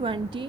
20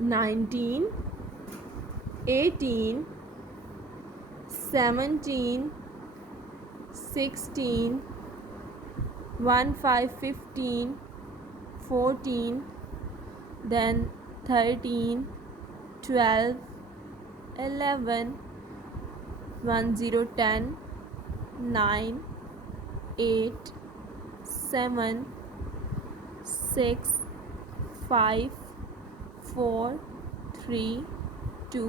19 18 17 16 15 15 14 then 13 12 11 10 10 9 8 7 6 5 4 3 2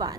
1۔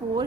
4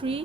3،